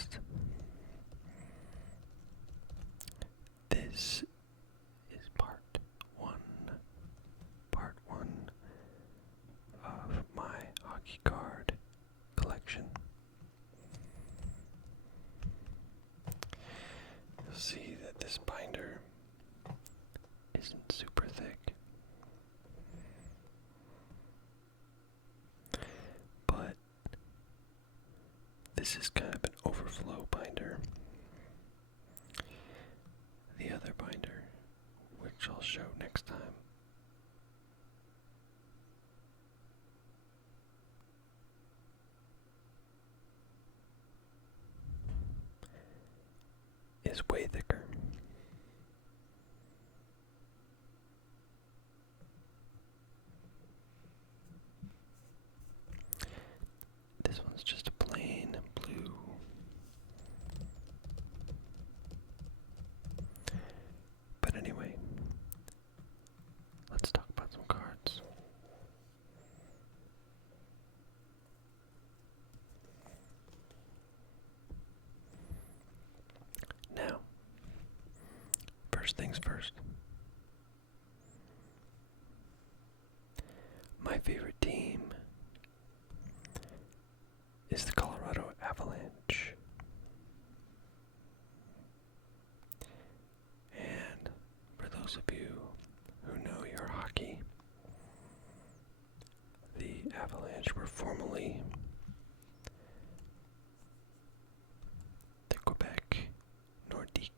podcast. This is part one of my hockey card collection. You'll see that this binder isn't super thick, but this is kind of an overflow binder. The other binder, which I'll show next time, is way thicker. This one's just a plain blue. But anyway, let's talk about some cards. Now, first things first. My favorite team is the Colorado Avalanche. And for those of you who know your hockey, the Avalanche were formerly the Quebec Nordiques.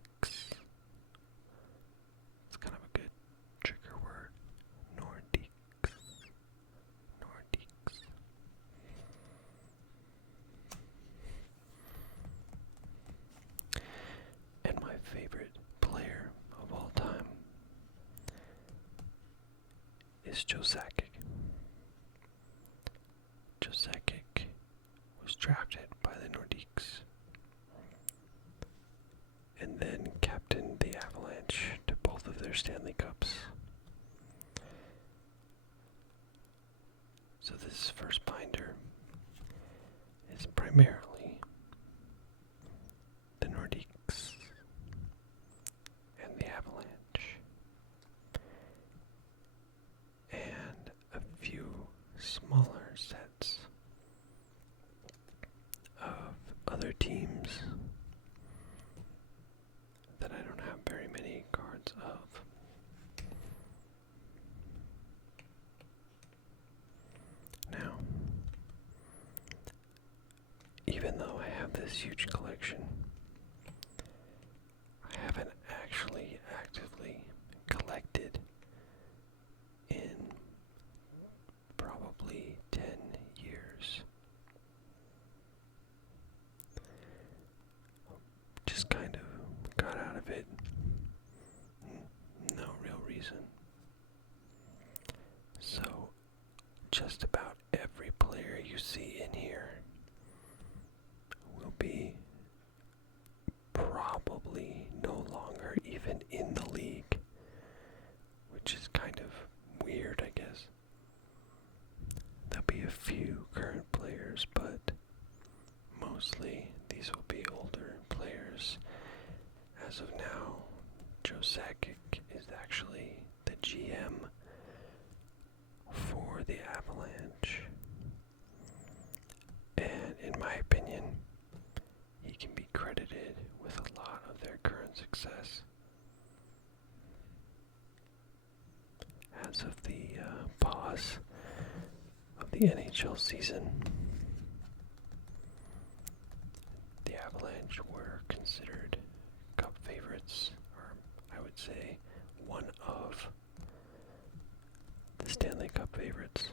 It's kind of a good trigger word. Nordiques. And my favorite player of all time is Joe Sakic. Joe Sakic was drafted by the Nordiques and then captained the Avalanche to both of their Stanley Cups. So this first binder is primarily the Nordiques and the Avalanche, and a few smaller sets of other teams that I don't have very many cards of. Now, even though I have this huge collection, I haven't actually actively collected in probably 10 years. Just kind of got out of it. No real reason. So, just about every player you see in here will be probably no longer even in the league, which is kind of weird, I guess. There'll be a few current players, but mostly these will be older players. As of now, Joe Sakic is actually the GM for the Avalanche, and in my opinion, he can be credited with a lot of their current success. As of the pause of the NHL season, the Avalanche were considered Cup favorites, or I would say one of the Stanley Cup favorites.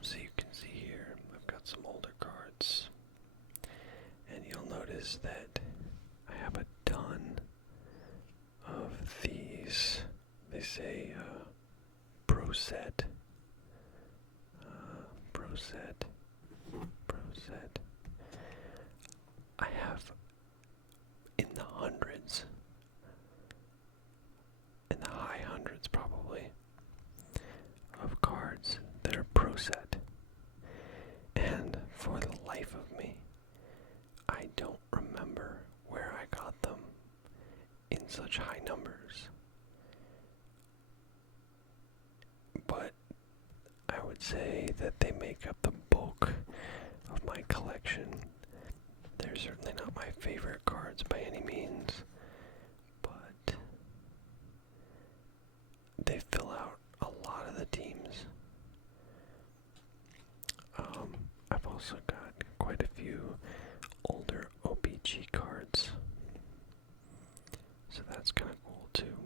So you can see here, I've got some older cards, and you'll notice that I have a ton of these. They say Pro Set. I have in the hundreds, in the high hundreds probably, of cards that are Pro Set. would say that they make up the bulk of my collection. They're certainly not my favorite cards by any means, but they fill out a lot of the teams. I've also got quite a few older OPG cards, so that's kind of cool too.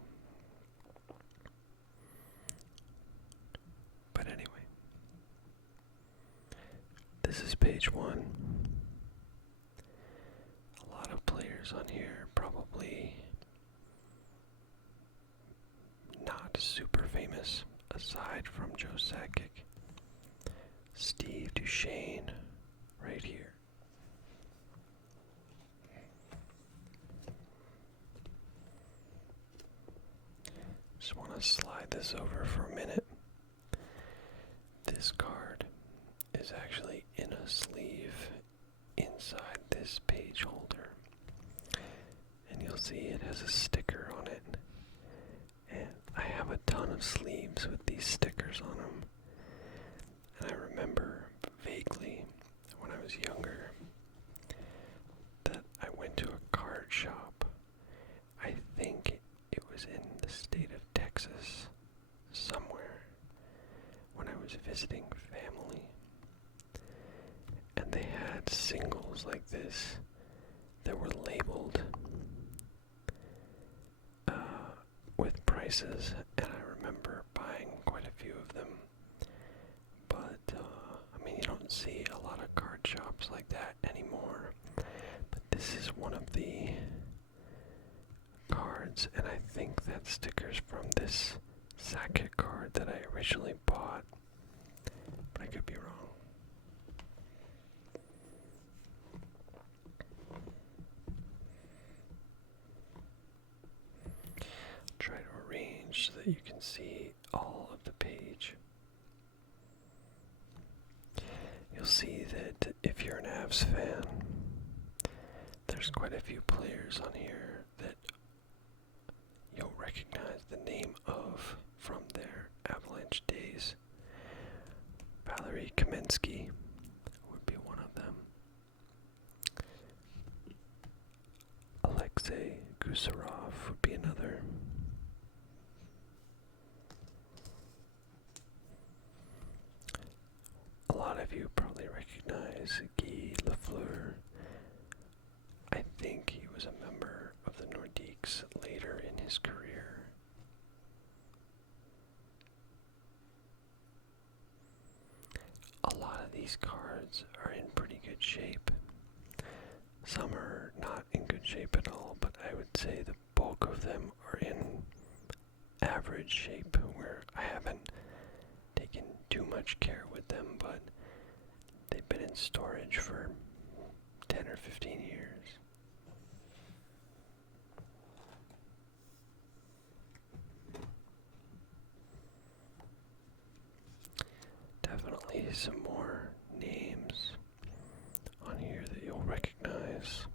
But anyway, this is page 1. A lot of players on here, probably not super famous, aside from Joe Sakic. Steve Duchesne, right here. Just want to slide this over for a minute. This card is actually in a sleeve inside this page holder. And you'll see it has a sticker on it. And I have a ton of sleeves with these stickers on them. And I remember vaguely when I was younger that I went to a card shop. I think it was in the state of Texas somewhere when I was visiting family. And they had singles like this that were labeled with prices, and I remember buying quite a few of them. But, I mean, you don't see a lot of card shops like that anymore. But this is one of the cards, and I think that sticker's from this Sakic card that I originally bought. But I could be wrong. Try to arrange so that you can see all of the page. You'll see that if you're an Avs fan, there's quite a few players on here that you'll recognize the name of from their Avalanche days. Valery Kamensky would be one of them. Alexei Gusarov would be another. A lot of you probably recognize Guy Lafleur. I think he was a member of the Nordiques later in his career. A lot of these cards are in pretty good shape. Some are not in good shape at all, but I would say the bulk of them are in average shape, where I haven't taken too much care with them, but they've been in storage for 10 or 15 years. Definitely some more names on here that you'll recognize.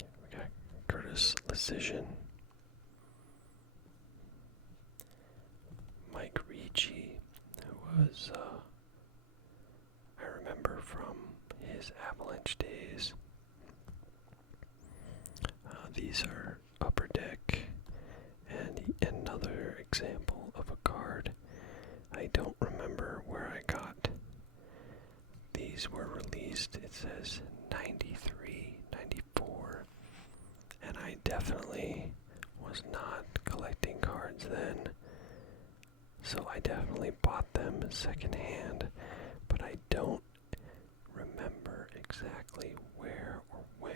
We got Curtis Lecision, Mike Ricci, who was, I remember from his Avalanche days. These are Upper Deck, and another example of a card. I don't remember where I got. These were released, it says 93, 94, and I definitely was not collecting cards then, so I definitely bought them secondhand, but I don't remember exactly where or when.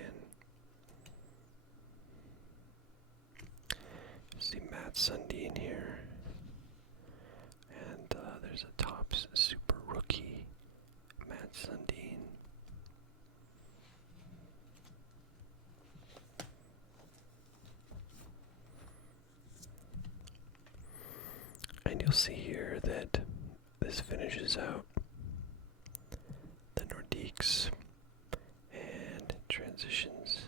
See Matt Sundin here, and there's a Topps Super Rookie Matt Sundin. And you'll see here that this finishes out the Nordiques and transitions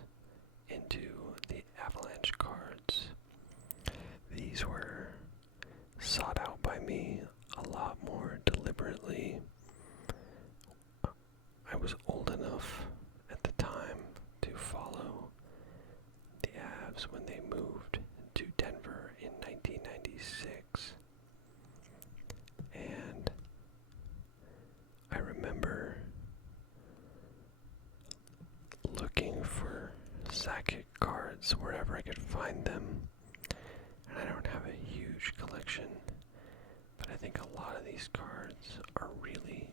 into the Avalanche cards. These were sought out by me a lot was when they moved to Denver in 1996. And I remember looking for Sakic cards wherever I could find them. And I don't have a huge collection, but I think a lot of these cards are really,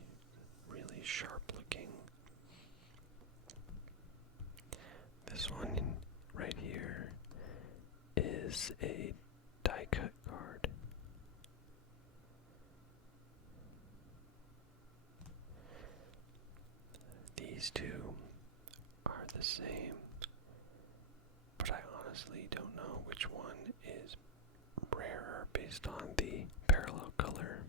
really sharp looking. This one right here is a die cut card. These two are the same, but I honestly don't know which one is rarer based on the parallel color.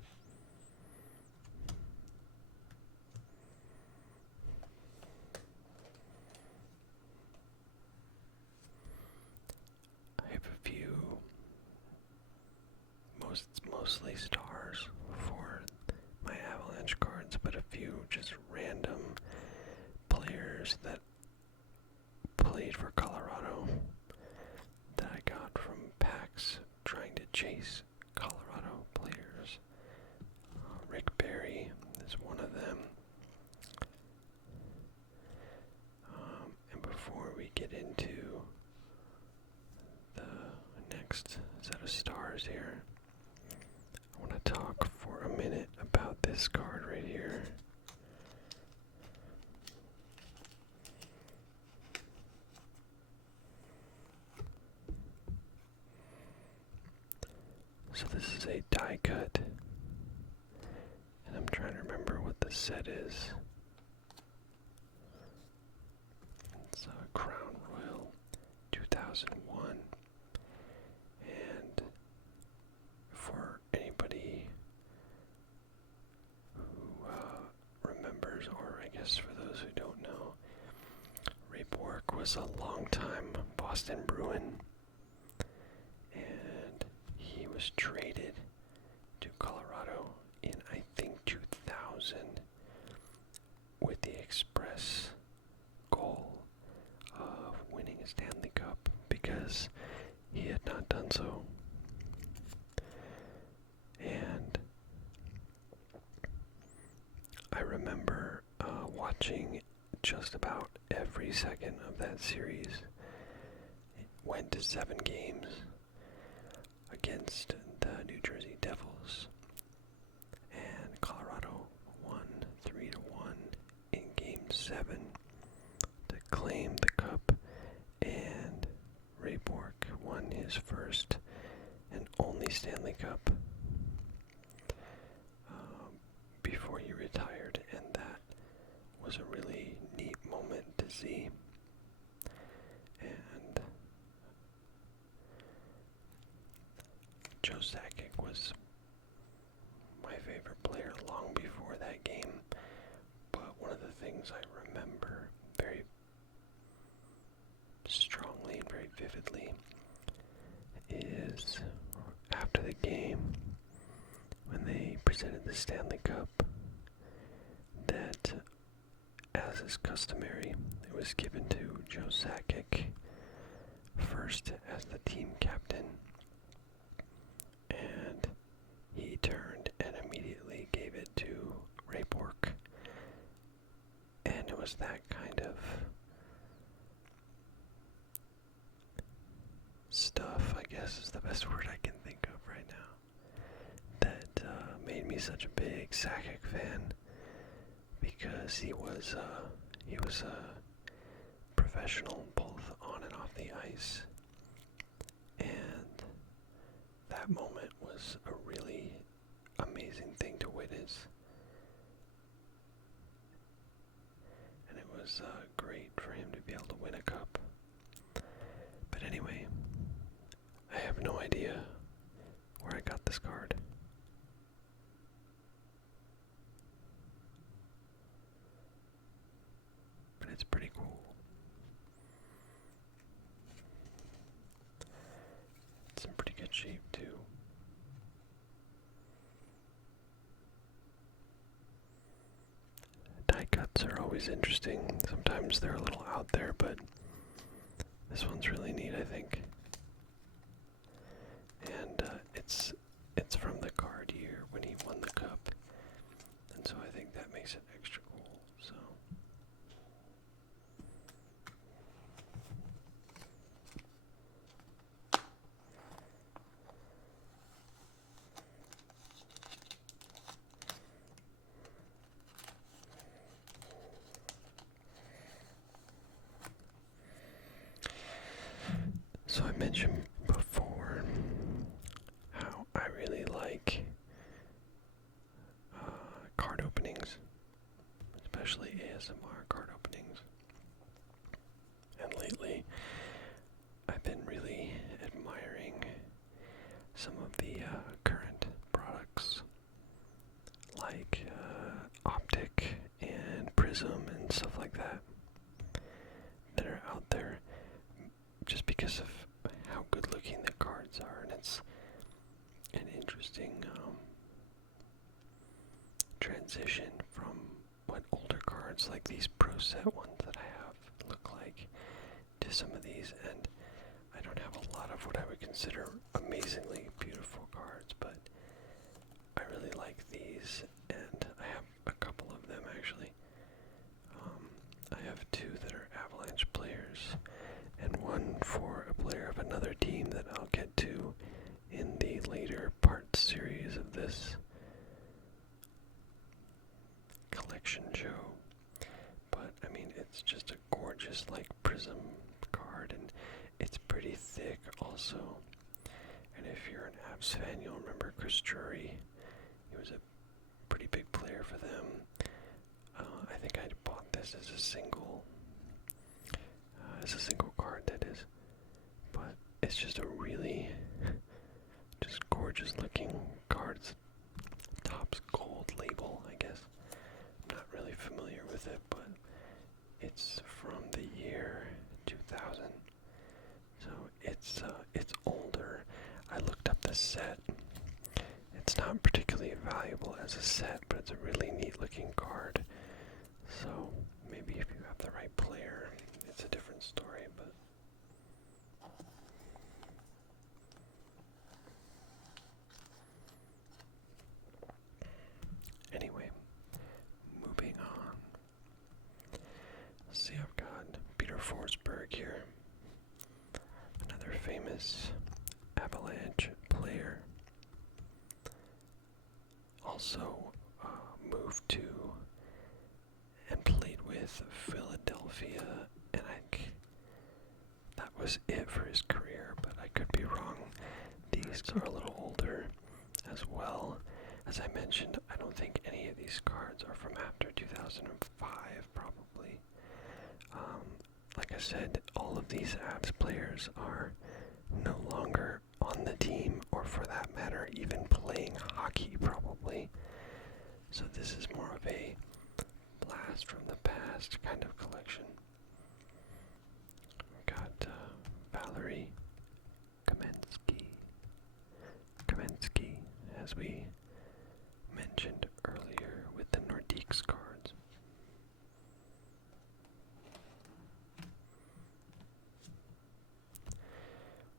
I have a few, mostly stars for my Avalanche cards, but a few just random players that played for Colorado that I got from packs trying to chase Colorado players. Rick Barry is one of them. And before we get into the next set of stars here, I want to talk for a minute about this card right here. So this is a die cut, and I'm trying to remember what the set is. It's a Crown Royal 2001, and for anybody who remembers, or I guess for those who don't know, Ray Bork was a longtime Boston Bruin, and he was traded to Colorado in, I think, 2000 with the express goal of winning a Stanley Cup because he had not done so. And I remember watching just about every second of that series. It went to 7 games against the New Jersey Devils, and Colorado won 3-1 in Game 7 to claim the cup, and Ray Bork won his first and only Stanley Cup before he retired, and that was a really neat moment to see. And Joe Sakic was my favorite player long before that game, but one of the things I remember very strongly and very vividly is after the game, when they presented the Stanley Cup, that, as is customary, it was given to Joe Sakic first as the team captain, and he turned and immediately gave it to Ray Bork. And it was that kind of stuff, I guess is the best word I can think of right now, that made me such a big Sakic fan, because he was a professional both on and off the ice, and that moment was a really amazing thing to witness, and it was great for him to be able to win a cup. But anyway, I have no idea where I got this card. But it's pretty cool. It's in pretty good shape too. Die cuts are always interesting. Sometimes they're a little out there, but this one's really neat, I think. it's from the card year when he won the cup, and so I think that makes it extra cool. So. So I mentioned before how I really like card openings, especially ASMR card openings. And lately, I've been really admiring some of the current products like Optic and Prism and stuff like that that are out there, just because of how good looking the cards are, and it's an interesting transition from what older cards like these Pro Set ones that I have look like to some of these. And I don't have a lot of what I would consider amazingly beautiful cards, but I really like these, and I have a couple of them actually. I have two that are Avalanche players, and one for a player of another team that I'll get to in the later part series of this collection show. But I mean, it's just a gorgeous like prism card, and it's pretty thick also. And if you're an Avs fan, you'll remember Chris Drury. He was a pretty big player for them. I think I bought this as a single card, that is. But it's just a really just gorgeous looking card. It's Topps Gold label, I guess. I'm not really familiar with it, but it's from the year 2000. So it's older. I looked up the set. It's not particularly valuable as a set, but it's a really neat looking card. So maybe if you have the right player, it's a different story, but anyway, moving on. Let's see, I've got Peter Forsberg here, another famous Avalanche player. Also moved to and played with Philadelphia, and that was it for his career, but I could be wrong. These are a little older as well. As I mentioned, I don't think any of these cards are from after 2005, probably. Like I said, all of these Avs players are no longer on the team, or for that matter, even playing hockey, probably. So this is more of a blast from the past kind of collection. We've got Valerie Kamensky, as we mentioned earlier with the Nordiques cards.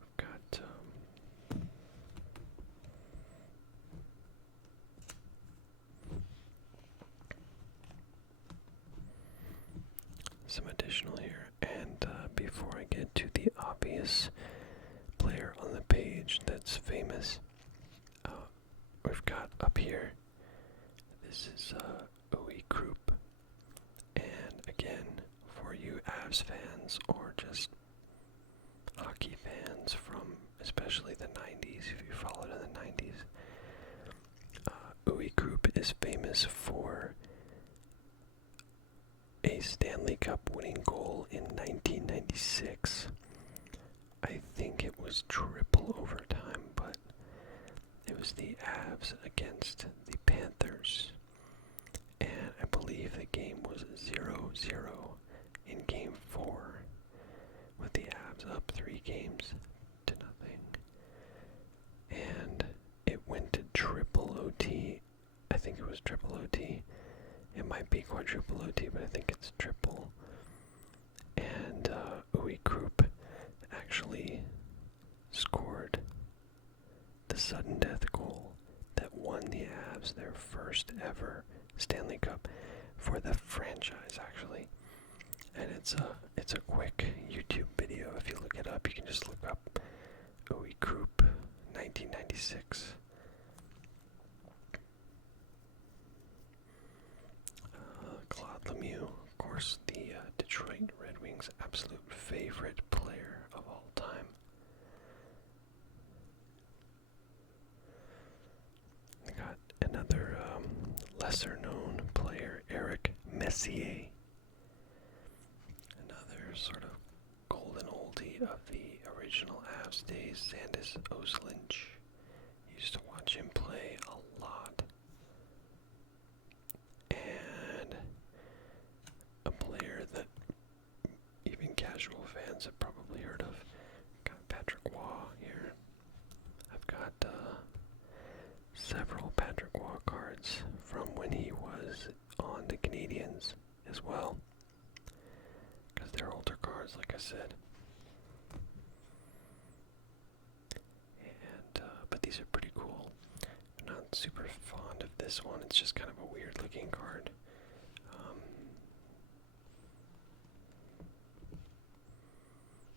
We've got some additional here, and before I get to the obvious player on the page that's famous, we've got up here, this is Owe Krupp, and again, for you Avs fans or just hockey fans from especially the 90s, if you followed in the 90s, Owe Krupp is famous for a Stanley Cup winning goal in 1996. I think it was triple overtime, but it was the Avs against the Panthers, and I believe the game was 0-0 in Game 4, with the Avs up 3-0. And it went to triple OT. I think it was triple OT. It might be quadruple OT, but I think it's triple. And Owe Krupp actually scored the the sudden death goal that won the Avs their first ever Stanley Cup for the franchise, actually. And it's a quick YouTube video. If you look it up, you can just look up Owie Krupp 1996. Claude Lemieux, of course, the Detroit Red Wings' absolute favorite player of all time. We got another lesser-known player, Eric Messier. Another sort of golden oldie of the original Avs days, Sandis Oslynch. Used to watch him play a lot. And a player that even casual fans have probably heard of. Got Patrick Waugh here. I've got several Patrick Waugh cards from when he was on the Canadiens as well. Because they're older cards, like I said. And but these are pretty cool. I'm not super fond of this one. It's just kind of a weird looking card.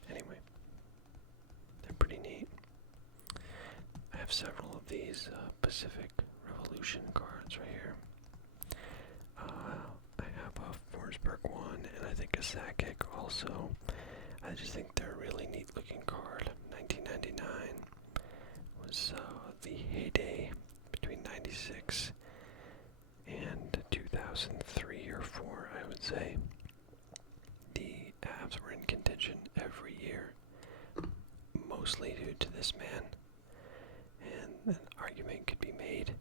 Anyway, they're pretty neat. I have several of these Pacific Revolution cards right here. I have a Forsberg one, and I think a Sakic also. I just think they're a really neat looking card. 1999 was the heyday between 96 and 2003 or 4, I would say. The Avs were in contention every year, mostly due to this man. And an argument could be made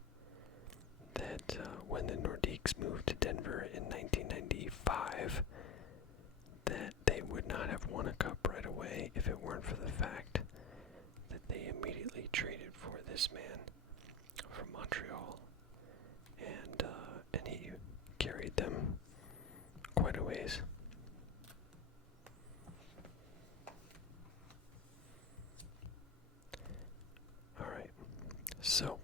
that when the Nordiques moved to Denver in 1995, that they would not have won a cup right away if it weren't for the fact that they immediately traded for this man from Montreal, and he carried them quite a ways. All right, so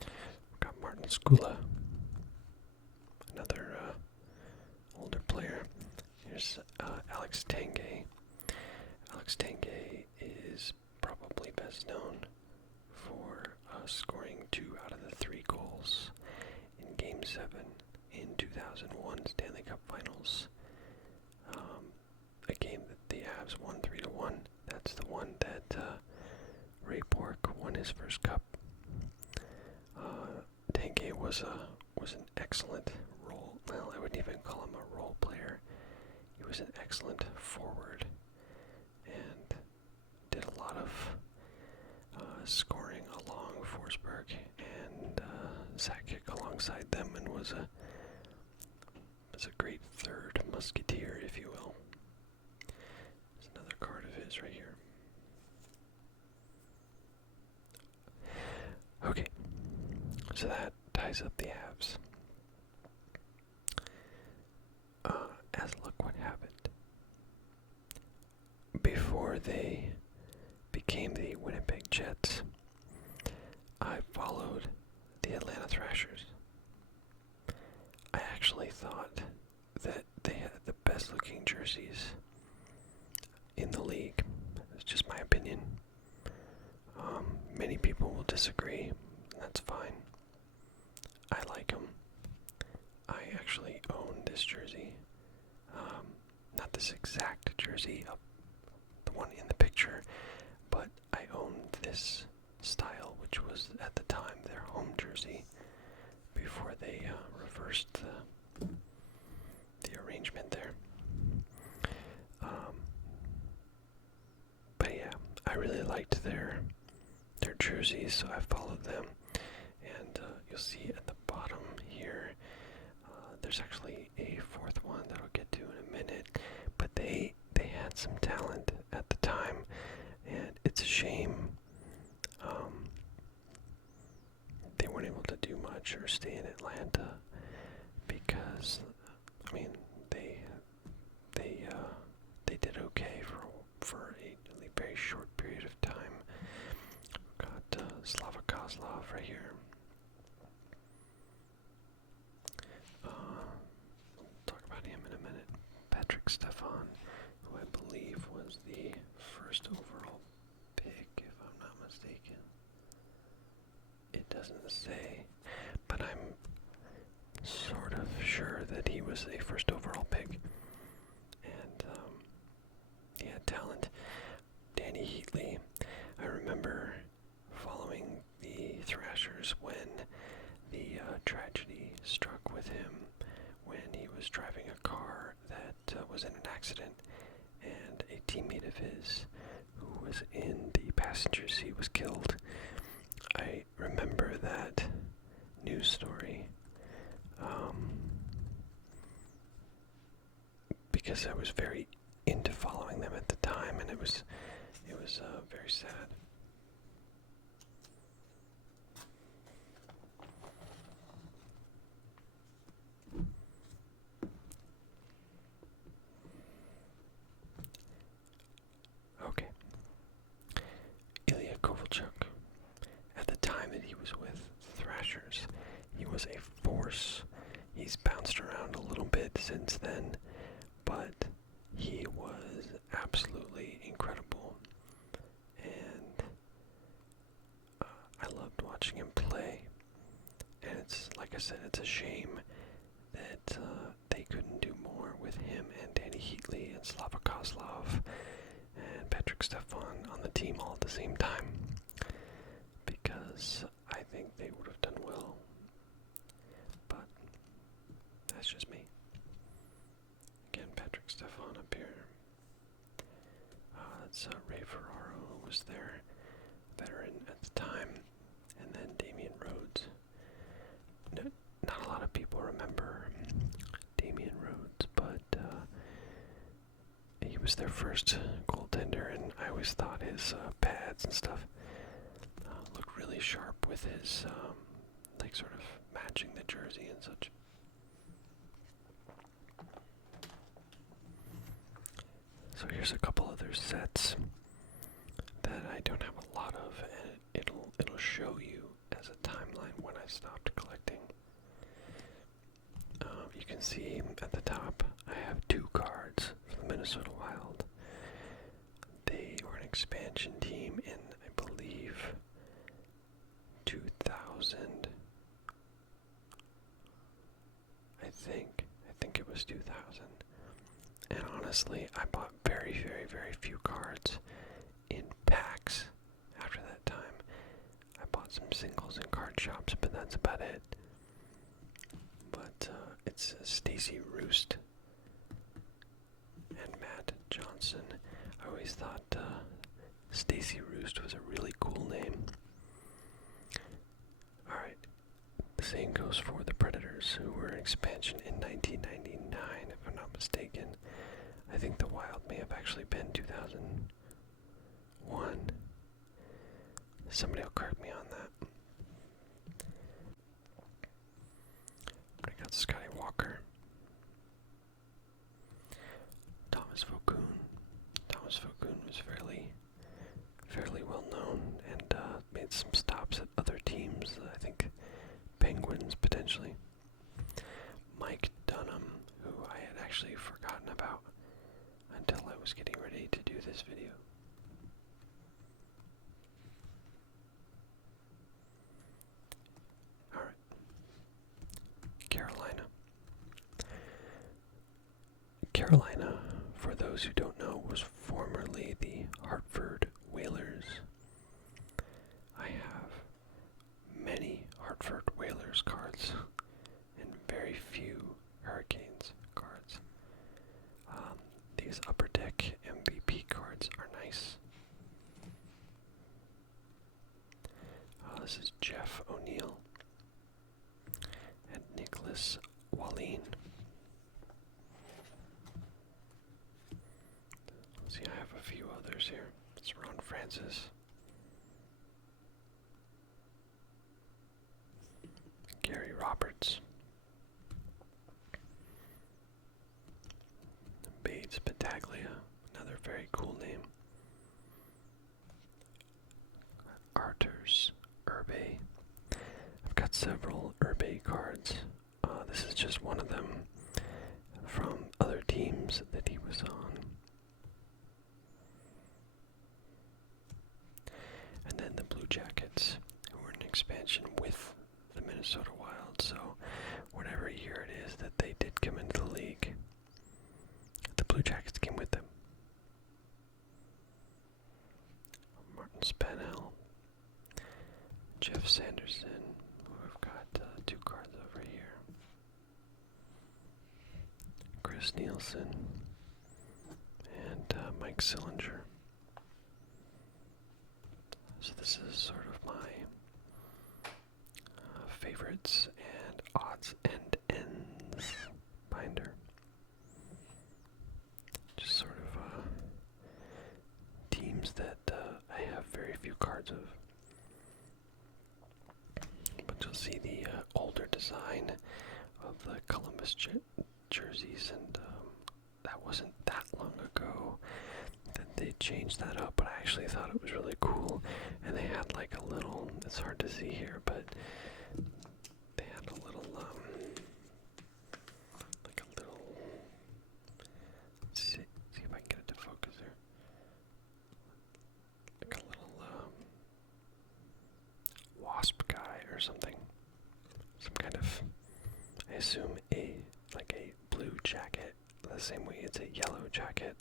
we've got Martin Skula, another older player. Here's Alex Tanguay. Alex Tanguay is probably best known for scoring 2 out of the 3 goals in Game 7 in 2001 Stanley Cup Finals. A game that the Avs won 3-1. That's the one that Ray Bourque won his first cup. Tanguay was an excellent role. Well, I wouldn't even call him a role player. He was an excellent forward and did a lot of scoring along Forsberg and Sakic alongside them, and was a great third musketeer, if you will. There's another card of his right here. Okay, so that ties up the Avs. As luck would have it, before they became the Winnipeg Jets, I followed the Atlanta Thrashers. I actually thought that they had the best looking jerseys in the league. It's just my opinion. Many people will disagree, and that's fine. I like them. I actually own this jersey. Not this exact jersey, the one in the picture, but I owned this style, which was at the time their home jersey, before they reversed the arrangement there. But yeah, I really liked their jerseys, so I followed them. And you'll see at the bottom here, there's actually a 4th one that I'll get to in a minute. But they had some talent at the time, and it's a shame they weren't able to do much or stay in Atlanta, because I mean they did okay for a very short mistaken. It doesn't say, but I'm sort of sure that he was a first overall pick. And he had talent. Danny Heatley, I remember following the Thrashers when the tragedy struck with him when he was driving a car that was in an accident, and a teammate of his who was in the passenger seat was killed. I remember that news story because I was very into following them at the time, and it was very sad. Okay. Ilya Kovalchuk. At the time that he was with Thrashers, he was a force. He's bounced around a little bit since then, but he was absolutely incredible. And I loved watching him play. And it's, like I said, it's a shame that they couldn't do more with him and Danny Heatley and Slava Kozlov and Patrick Stefan on the team all at the same time, because I think they would have done well. But that's just me. Again, Patrick Stefan up here. That's Ray Ferraro, who was their veteran at the time, and then Damian Rhodes. Not a lot of people remember Damian Rhodes, but he was their first goaltender, and I always thought his pads and stuff looked really sharp with his, like, sort of matching the jersey and such. So here's a couple other sets that I don't have a lot of, and it'll show you as a timeline when I stopped collecting. You can see at the top I have 2 cards for the Minnesota Wild. They were an expansion team in, I believe, 2000. I think it was 2000. And honestly, I bought very, very, very few cards in packs after that time. I bought some singles in card shops, but that's about it. But it's Stacey Roost and Matt Johnson. I always thought Stacey Roost was a really cool name. Alright, the same goes for the Predators, who were an expansion in 1999, if I'm not mistaken. I think the Wild may have actually been 2001. Somebody will correct me on that. I got Scotty Walker. Thomas Vokoun. Thomas Vokoun was fairly well known and made some stops at other teams. I think Penguins potentially. Mike Dunham, who I had actually forgotten about until I was getting ready to do this video. Alright. Carolina, for those who don't know, was formerly the Hartford Whalers. I have many Hartford Whalers cards and very few Hurricanes cards. These Upper Deck MVP cards are nice. This is Jeff O'Neill and Nicholas Wallin. See, I have a few others here. It's Ron Francis. Gary Roberts. Bates Battaglia, another very cool name. Arturs Urbe. I've got several Urbe cards. This is just one of them from other teams that he was on. And then the Knights, who were in expansion with the Minnesota Wild. So whatever year it is that they did come into the league, the Blue Jackets came with them. Martin Spanel, Jeff Sanderson, who I've got 2 cards over here. Chris Nielsen and Mike Sillinger. So this is sort of my favorites and odds and ends binder. Just sort of teams that I have very few cards of. But you'll see the older design of the Columbus jerseys, and that wasn't that long ago that they changed that up, but I actually thought it was really cool. And they had like a little, it's hard to see here, but they had a little, like a little, let's see if I can get it to focus here. Like a little, wasp guy or something. Some kind of, I assume like a blue jacket, the same way it's a yellow jacket.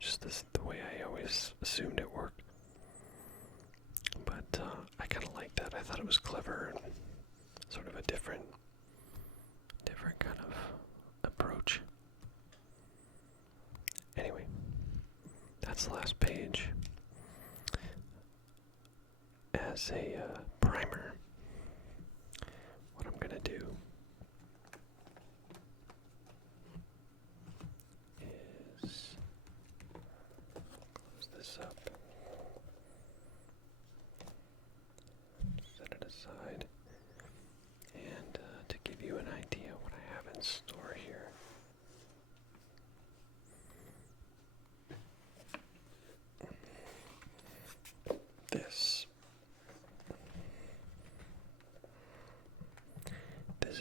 Just the way I always assumed it worked. But I kind of liked that. I thought it was clever and sort of a different kind of approach. Anyway, that's the last page. As a primer, what I'm gonna do is close this up, set it aside, and to give you an idea what I have in store here. This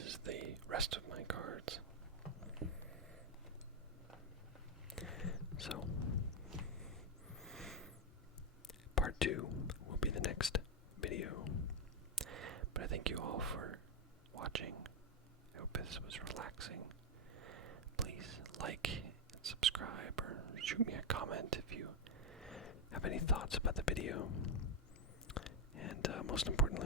is the rest of my cards. So, part 2 will be the next video. But I thank you all for watching. I hope this was relaxing. Please like and subscribe, or shoot me a comment if you have any thoughts about the video. And most importantly,